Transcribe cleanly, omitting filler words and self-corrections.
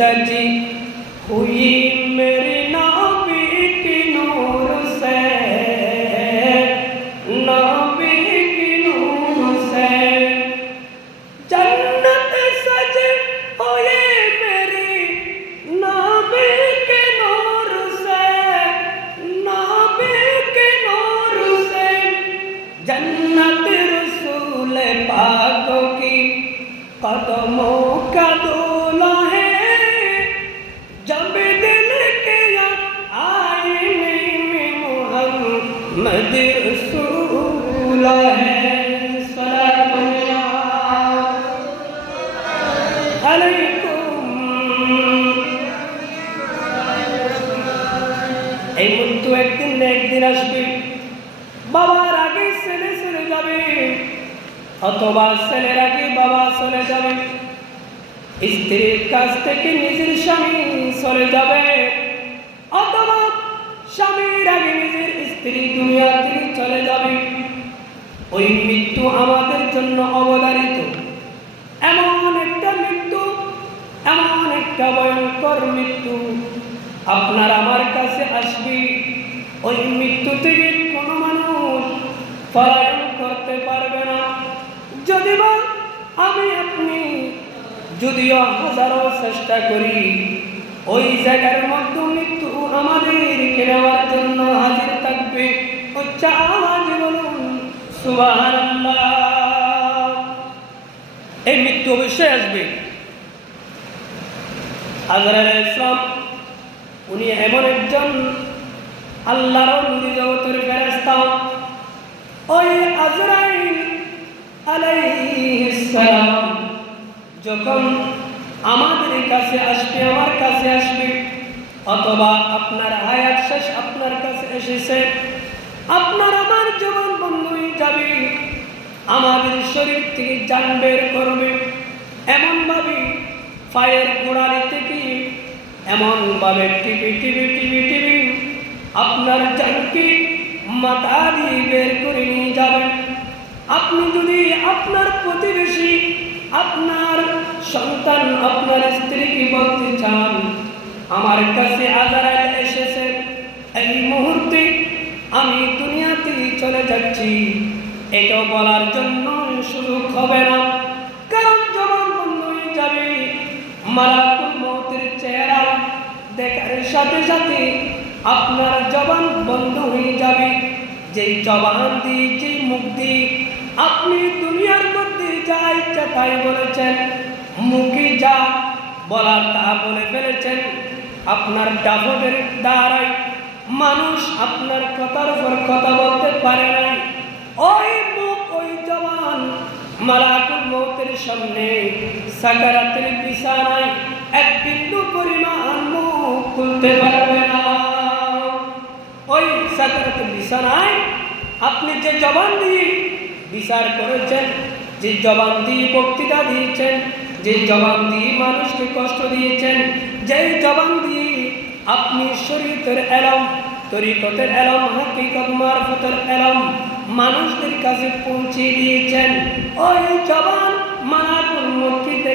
सजी हुई मेरी नाबी की नूर से, नाबी की नूर से। जन्नत सजी हुई मेरी नाबी के नूर से, नाबी के नूर से। जन्नत रसूल पाकों की कदमों का दूल्हा है, जब दिल के आईने में मोहम्मद रसूल है। सल्लल्लाहु अलैकुम। এই মৃত্যু একদিন না একদিন আসবে। বাবার আগে ছেলে চলে যাবে, অথবা ছেলের আগে বাবা চলে যাবে। স্ত্রীর কাছ থেকে নিজের স্বামী চলে যাবে, অথবা স্বামীর আগে নিজের স্ত্রী দুনিয়া থেকে চলে যাবে। ওই মৃত্যু আমাদের জন্য অবধারিত। এমন একটা মৃত্যু, এমন একটা ভয়ঙ্কর মৃত্যু আপনার আমার কাছে আসবে। ওই মৃত্যু থেকে কোনো মানুষ পলায়ন করতে পারবে না। যদি বা আমি আপনি যদিও হাজারো চেষ্টা করি, ওই জায়গার মধ্যে মৃত্যু আমাদেরকে নেওয়ার জন্য হাজির থাকবে। উচ্চ আওয়াজে বলুন সুবহানাল্লাহ। এই মৃত্যু অবশ্যই আসবে। আজরাইল আলাইহিস সালাম উনি এমন একজন আল্লাহর নূরি জগতের ফেরেশতা। ওই আজরাইল আলাইহিস সালাম যখন আমাদের কাছে আসবে, আমার কাছে আসবে, অথবা আপনার হায়াত শেষ আপনার কাছে এসেছে, আপনার আমার জীবন বন্ধ হয়ে যাবে, আমাদের শরীর থেকে জান বের করবে। এমনভাবে পায়ের গোড়ালি থেকে এমনভাবে টিপি টিপি টিপি টিপি আপনার জানকে মাথা দিয়ে বের করে নিয়ে যাবেন। আপনি যদি আপনার প্রতিবেশী, আপনার সন্তান, আপনার স্ত্রীকে বলতে চান আমার কাছে আজরাইল এসেছে, এই মুহূর্তে আমি দুনিয়া থেকে চলে যাচ্ছি, এটা বলার জন্য সুযোগ হবে না। কারণ জবান বন্ধ হয়ে যাবে। মালাকুল মউতের চেহারা দেখার সাথে সাথে আপনার জবান বন্ধ হয়ে যাবে। যেই জবান দিয়ে, যেই মুখ দিয়ে আপনি দুনিয়ার মধ্যে যা ইচ্ছা তাই বলেছেন, মুখে যা বলার তা বলে ফেলেছেন, আপনার দাপটের দ্বারাই মানুষ আপনার কথার উপর কথা বলতে পারে না। ওই মুখ, ওই জবান মালাকুল মউতের সামনে সাকারাতের বিছানায় এক বিন্দু পরিমাণ মুখ খুলতে পারবে না। ওই সাকারাতের বিছানায় আপনি যে জবান দিয়ে বিচার করেছেন, যে জবান দিয়ে বক্তৃতা দিয়েছেন, যে জবান দিয়ে মানুষকে কষ্ট দিয়েছেন, যে জবান দিয়ে আপনি শরীয়তের এলম, তরিকতের এলম, হাকিকত মারফতের এলম মানুষদের কাছে পৌঁছে দিয়েছেন, ওই জবান